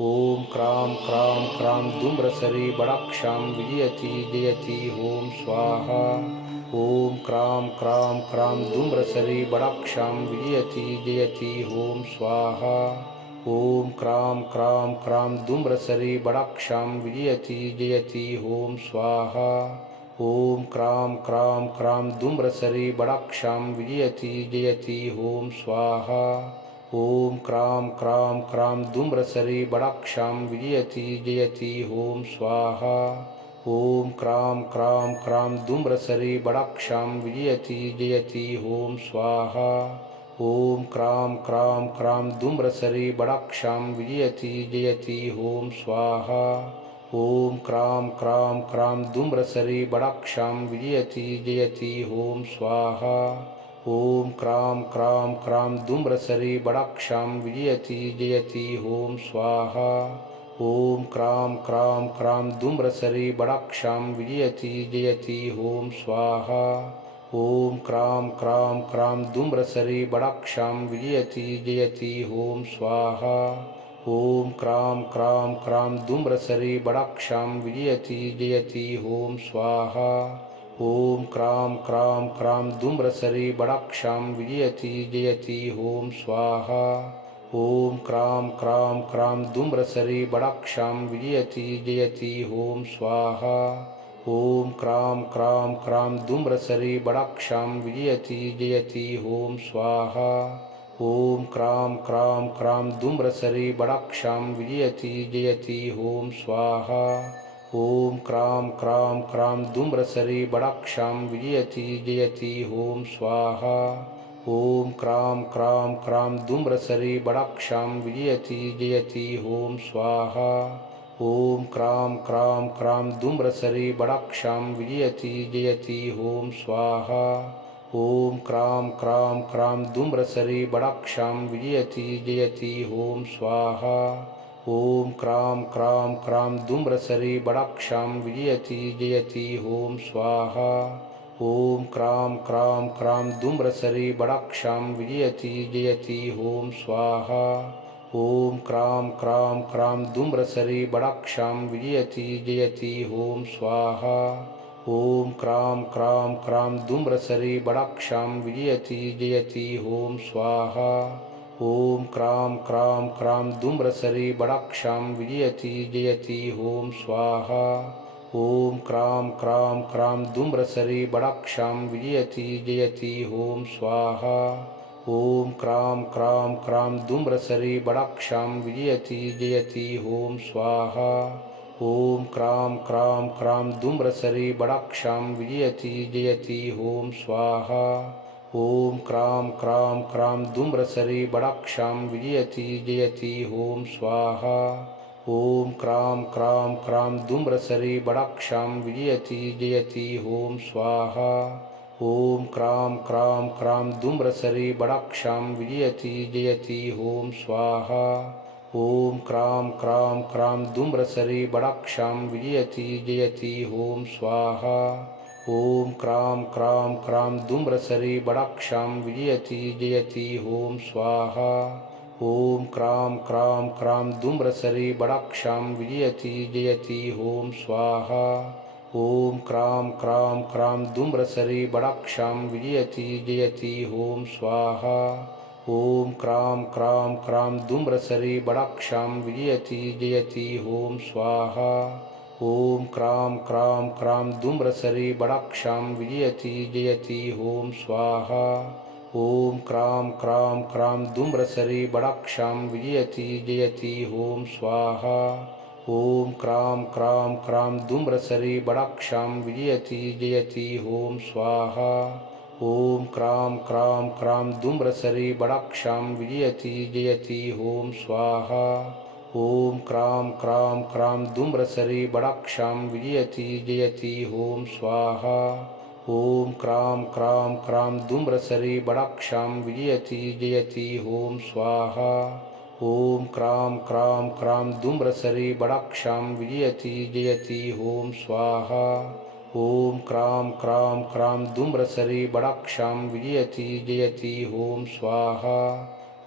ॐ क्रां क्रां क्रां धूम्रसरी बडाक्षां विजयति जयति ॐ स्वाहा। ॐ क्रां क्रां क्रां धूम्रसरी बडाक्षां विजयति जयति ॐ स्वाहा। ॐ क्रां क्रां क्रां धूम्रसरी बडाक्षां विजयति जयति ॐ स्वाहा। ॐ क्रां क्रां क्रां धूम्रसरी बडाक्षां विजयति जयति ॐ स्वाहा। ॐ क्रां क्रां क्रां धूम्रसरी बडाक्षां विजयति जयति ॐ स्वाहा। ॐ क्रां क्रां क्रां धूम्रसरी बडाक्षां विजयति जयति ॐ स्वाहा। ॐ क्रां क्रां क्रां धूम्रसरी बडाक्षां विजयति जयति ॐ स्वाहा। ॐ क्रां क्रां क्रां धूम्रसरी बडाक्षां विजयति जयति ॐ स्वाहा। ॐ क्रां क्रां क्रां धूम्रसरी बडाक्षां विजयति जयति ॐ स्वाहा। ॐ क्रां क्रां क्रां धूम्रसरी बडाक्षां विजयति जयति ॐ स्वाहा। ॐ क्रां क्रां क्रां धूम्रसरी बडाक्षां विजयति जयति ॐ स्वाहा। ॐ क्रां क्रां क्रां धूम्रसरी बडाक्षां विजयति जयति ॐ स्वाहा। ॐ क्रां क्रां क्रां धूम्रसरी बडाक्षां विजयति जयति ॐ स्वाहा। ॐ क्रां क्रां क्रां धूम्रसरी बडाक्षां विजयति जयति ॐ स्वाहा। ॐ क्रां क्रां क्रां धूम्रसरी बडाक्षां विजयति जयति ॐ स्वाहा। ॐ क्रां क्रां क्रां धूम्रसरी बडाक्षां विजयति जयति ॐ स्वाहा। ॐ क्रां क्रां क्रां धूम्रसरी बडाक्षां विजयति जयति ॐ स्वाहा। ॐ क्रां क्रां क्रां धूम्रसरी बडाक्षां विजयति जयति ॐ स्वाहा। ॐ क्रां क्रां क्रां धूम्रसरी बडाक्षां विजयति जयति ॐ स्वाहा। ॐ क्रां क्रां क्रां धूम्रसरी बडाक्षां विजयति जयति ॐ स्वाहा। ॐ क्रां क्रां क्रां धूम्रसरी बडाक्षां विजयति जयति ॐ स्वाहा। ॐ क्रां क्रां क्रां धूम्रसरी बडाक्षां विजयति जयति ॐ स्वाहा। ॐ क्रां क्रां क्रां धूम्रसरी बडाक्षां विजयति जयति ॐ स्वाहा। ॐ क्रां क्रां क्रां धूम्रसरी बडाक्षां विजयति जयति ॐ स्वाहा। ॐ क्रां क्रां क्रां धूम्रसरी बडाक्षां विजयति जयति ॐ स्वाहा। ॐ क्रां क्रां क्रां धूम्रसरी बडाक्षां विजयति जयति ॐ स्वाहा। ॐ क्रां क्रां क्रां धूम्रसरी बडाक्षां विजयति जयति ॐ स्वाहा। ॐ क्रां क्रां क्रां धूम्रसरी बडाक्षां विजयति जयति ॐ स्वाहा। ॐ क्रां क्रां क्रां धूम्रसरी बडाक्षां विजयति जयति ॐ स्वाहा। ॐ क्रां क्रां क्रां धूम्रसरी बडाक्षां विजयति जयति ॐ स्वाहा। ॐ क्रां क्रां क्रां धूम्रसरी बडाक्षां विजयति जयति ॐ स्वाहा। ॐ क्रां क्रां क्रां धूम्रसरी बडाक्षां विजयति जयति ॐ स्वाहा। ॐ क्रां क्रां क्रां धूम्रसरी बडाक्षां विजयति जयति ॐ स्वाहा। ॐ क्रां क्रां क्रां धूम्रसरी बडाक्षां विजयति जयति ॐ स्वाहा। ॐ क्रां क्रां क्रां धूम्रसरी बडाक्षां विजयति जयति ॐ स्वाहा। ॐ क्रां क्रां क्रां धूम्रसरी बडाक्षां विजयति जयति ॐ स्वाहा। ॐ क्रां क्रां क्रां धूम्रसरी बडाक्षां विजयति जयति ॐ स्वाहा। ॐ क्रां क्रां क्रां धूम्रसरी बडाक्षां विजयति जयति ॐ स्वाहा। ॐ क्रां क्रां क्रां धूम्रसरी बडाक्षां विजयति जयति ॐ स्वाहा। ॐ क्रां क्रां क्रां धूम्रसरी बडाक्षां विजयति जयति ॐ स्वाहा। ॐ क्रां क्रां क्रां धूम्रसरी बडाक्षां विजयति जयति ॐ स्वाहा। ॐ क्रां क्रां क्रां धूम्रसरी बडाक्षां विजयति जयति ॐ स्वाहा। ॐ क्रां क्रां क्रां धूम्रसरी बडाक्षां विजयति जयति ॐ स्वाहा। ॐ क्रां क्रां क्रां धूम्रसरी बडाक्षां विजयति जयति ॐ स्वाहा।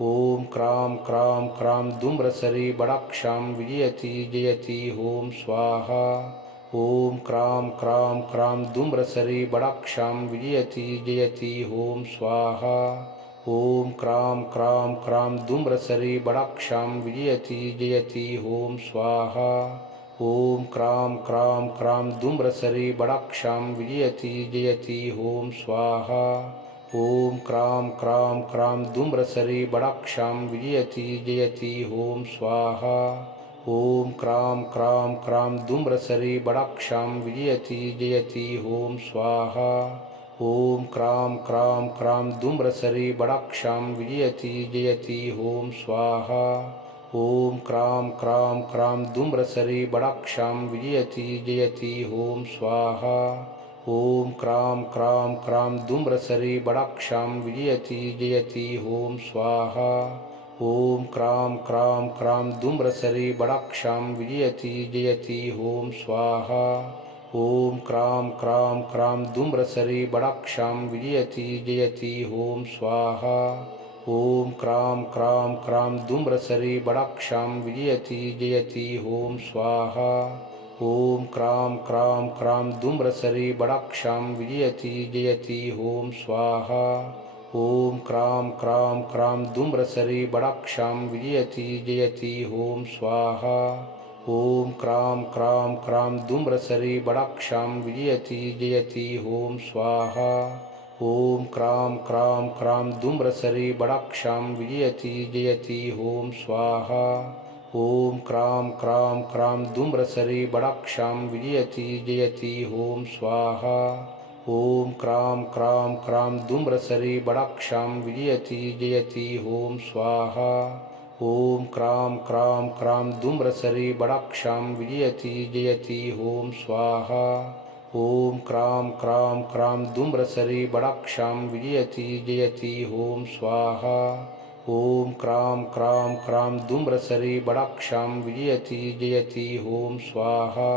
ॐ क्रां क्रां क्रां धूम्रसरी बडाक्षां विजयति जयति ॐ स्वाहा ॐ क्रां क्रां क्रां धूम्रसरी बडाक्षां विजयति जयति ॐ स्वाहा ॐ क्रां क्रां क्रां धूम्रसरी बडाक्षां विजयति जयति ॐ स्वाहा ॐ क्रां क्रां क्रां धूम्रसरी बडाक्षां विजयति जयति ॐ स्वाहा ॐ क्रां क्रां क्रां धूम्रसरी बडाक्षां विजयति जयति ॐ स्वाहा ॐ क्रां क्रां क्रां धूम्रसरी बडाक्षां विजयति जयति ॐ स्वाहा ॐ क्रां क्रां क्रां धूम्रसरी बडाक्षां विजयति जयति ॐ स्वाहा ॐ क्रां क्रां क्रां धूम्रसरी बडाक्षां विजयति जयति ॐ स्वाहा ॐ क्रां क्रां क्रां धूम्रसरी बडाक्षां विजयति जयति ॐ स्वाहा ॐ क्रां क्रां क्रां धूम्रसरी बडाक्षां विजयति जयति ॐ स्वाहा ॐ क्रां क्रां क्रां धूम्रसरी बडाक्षां विजयति जयति ॐ स्वाहा ॐ क्रां क्रां क्रां धूम्रसरी बडाक्षां विजयति जयति ॐ स्वाहा ॐ क्रां क्रां क्रां धूम्रसरी बडाक्षां विजयति जयति ॐ स्वाहा ॐ क्रां क्रां क्रां धूम्रसरी बडाक्षां विजयति जयति ॐ स्वाहा ॐ क्रां क्रां क्रां धूम्रसरी बडाक्षां विजयति जयति ॐ स्वाहा ॐ क्रां क्रां क्रां धूम्रसरी बडाक्षां विजयति जयति ॐ स्वाहा ॐ क्रां क्रां क्रां धूम्रसरी बडाक्षां विजयति जयति ॐ स्वाहा ॐ क्रां क्रां क्रां धूम्रसरी बडाक्षां विजयति जयति ॐ स्वाहा ॐ क्रां क्रां क्रां धूम्रसरी बडाक्षां विजयति जयति ॐ स्वाहा ॐ क्रां क्रां क्रां धूम्रसरी बडाक्षां विजयति जयति ॐ स्वाहा ॐ क्रां क्रां क्रां धूम्रसरी बडाक्षां विजयति जयति ॐ स्वाहा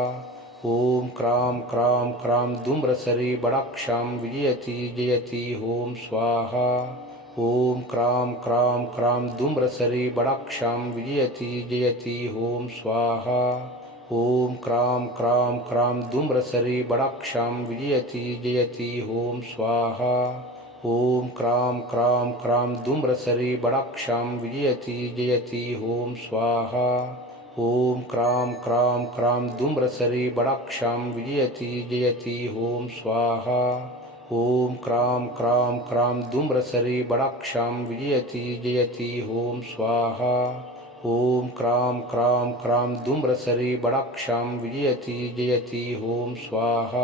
ॐ क्रां क्रां क्रां धूम्रसरी बडाक्षां विजयति जयति ॐ स्वाहा ॐ क्रां क्रां क्रां धूम्रसरी बडाक्षां विजयति जयति ॐ स्वाहा ॐ क्रां क्रां क्रां धूम्रसरी बडाक्षां विजयति जयति ॐ स्वाहा ॐ क्रां क्रां क्रां धूम्रसरी बडाक्षां विजयति जयति ॐ स्वाहा ॐ क्रां क्रां क्रां धूम्रसरी बडाक्षां विजयति जयति ॐ स्वाहा ॐ क्रां क्रां क्रां धूम्रसरी बडाक्षां विजयति जयति ॐ स्वाहा ॐ क्रां क्रां क्रां धूम्रसरी बडाक्षां विजयति जयति ॐ स्वाहा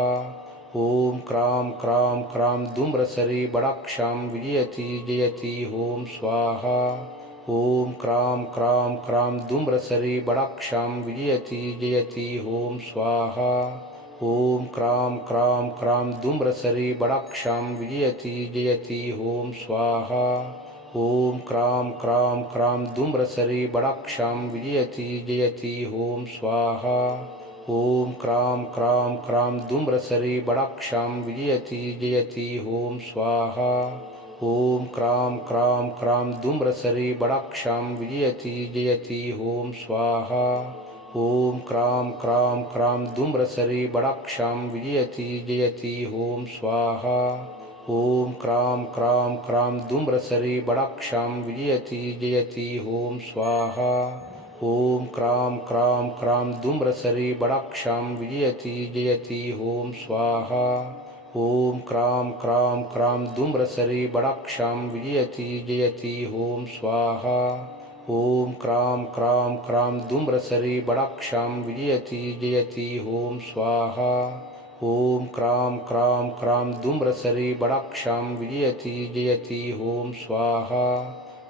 ॐ क्रां क्रां क्रां धूम्रसरी बडाक्षां विजयति जयति ॐ स्वाहा ॐ क्रां क्रां क्रां धूम्रसरी बडाक्षां विजयति जयति ॐ स्वाहा ॐ क्रां क्रां क्रां धूम्रसरी बडाक्षां विजयति जयति ॐ स्वाहा ॐ क्रां क्रां क्रां धूम्रसरी बडाक्षां विजयति जयति ॐ स्वाहा ॐ क्रां क्रां क्रां धूम्रसरी बडाक्षां विजयति जयति ॐ स्वाहा ॐ क्रां क्रां क्रां धूम्रसरी बडाक्षां विजयति जयति ॐ स्वाहा ॐ क्रां क्रां क्रां धूम्रसरी बडाक्षां विजयति जयति ॐ स्वाहा ॐ क्रां क्रां क्रां धूम्रसरी बडाक्षां विजयति जयति ॐ स्वाहा ॐ क्रां क्रां क्रां धूम्रसरी बडाक्षां विजयति जयति ॐ स्वाहा ॐ क्रां क्रां क्रां धूम्रसरी बडाक्षां विजयति जयति ॐ स्वाहा ॐ क्रां क्रां क्रां धूम्रसरी बडाक्षां विजयति जयति ॐ स्वाहा ॐ क्रां क्रां क्रां धूम्रसरी बडाक्षां विजयति जयति ॐ स्वाहा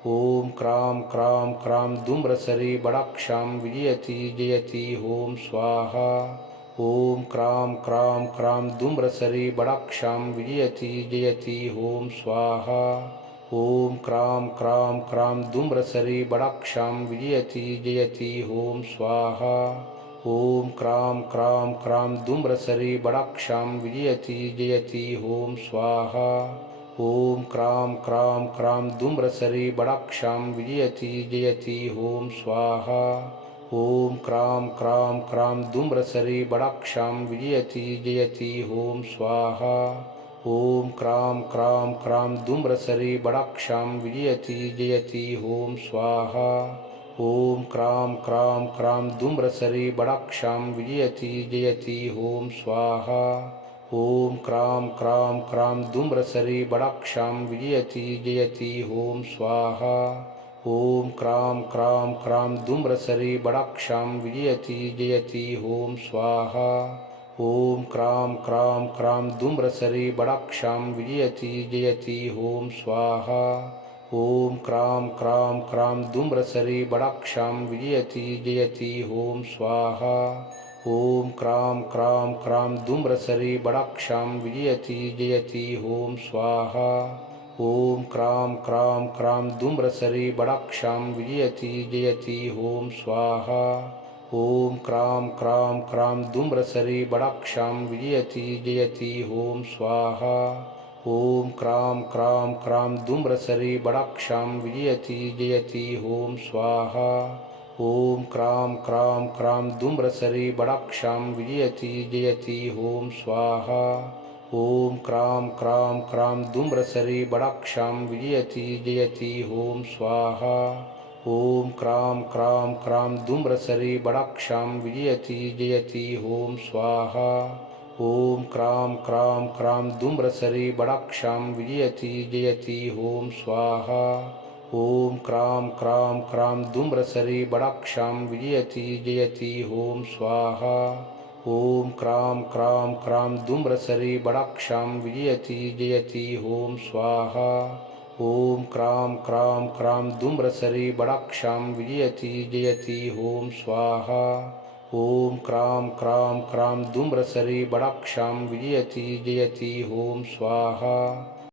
ॐ क्रां क्रां क्रां धूम्रसरी बडाक्षां विजयति जयति ॐ स्वाहा ॐ क्रां क्रां क्रां धूम्रसरी बडाक्षां विजयति जयति ॐ स्वाहा ॐ क्रां क्रां क्रां धूम्रसरी बडाक्षां विजयति जयति ॐ स्वाहा ॐ क्रां क्रां क्रां धूम्रसरी बडाक्षां विजयति जयति ॐ स्वाहा ॐ क्रां क्रां क्रां धूम्रसरी बडाक्षां विजयति जयति ॐ स्वाहा ॐ क्रां क्रां क्रां धूम्रसरी बडाक्षां विजयति जयति ॐ स्वाहा ॐ क्रां क्रां क्रां धूम्रसरी बडाक्षां विजयति जयति ॐ स्वाहा ॐ क्रां क्रां क्रां धूम्रसरी बडाक्षां विजयति जयति ॐ स्वाहा ॐ क्रां क्रां क्रां धूम्रसरी बडाक्षां विजयति जयति ॐ स्वाहा ॐ क्रां क्रां क्रां धूम्रसरी बडाक्षां विजयति जयति ॐ स्वाहा ॐ क्रां क्रां क्रां धूम्रसरी बडाक्षां विजयति जयति ॐ स्वाहा ॐ क्रां क्रां क्रां धूम्रसरी बडाक्षां विजयति जयति ॐ स्वाहा ॐ क्रां क्रां क्रां धूम्रसरी बडाक्षां विजयति जयति ॐ स्वाहा ॐ क्रां क्रां क्रां धूम्रसरी बडाक्षां विजयति जयति ॐ स्वाहा ॐ क्रां क्रां क्रां धूम्रसरी बडाक्षां विजयति जयति ॐ स्वाहा ॐ क्रां क्रां क्रां धूम्रसरी बडाक्षां विजयति जयति ॐ स्वाहा ॐ क्रां क्रां क्रां धूम्रसरी बडाक्षां विजयति जयति ॐ स्वाहा ॐ क्रां क्रां क्रां धूम्रसरी बडाक्षां विजयति जयति ॐ स्वाहा ॐ क्रां क्रां क्रां धूम्रसरी बडाक्षां विजयति जयति ॐ स्वाहा ॐ क्रां क्रां क्रां धूम्रसरी बडाक्षां विजयति जयति ॐ स्वाहा ॐ क्रां क्रां क्रां धूम्रसरी बडाक्षां विजयति जयति ॐ स्वाहा ॐ क्रां क्रां क्रां धूम्रसरी बडाक्षां विजयति जयति ॐ स्वाहा ॐ क्रां क्रां क्रां धूम्रसरी बडाक्षां विजयति जयति ॐ स्वाहा ॐ क्रां क्रां क्रां धूम्रसरी बडाक्षां विजयति जयति ॐ स्वाहा ॐ क्रां क्रां क्रां धूम्रसरी बडाक्षां विजयति जयति ॐ स्वाहा ॐ क्रां क्रां क्रां धूम्रसरी बडाक्षां विजयति जयति ॐ स्वाहा ॐ क्रां क्रां क्रां धूम्रसरी बडाक्षां विजयति जयति ॐ स्वाहा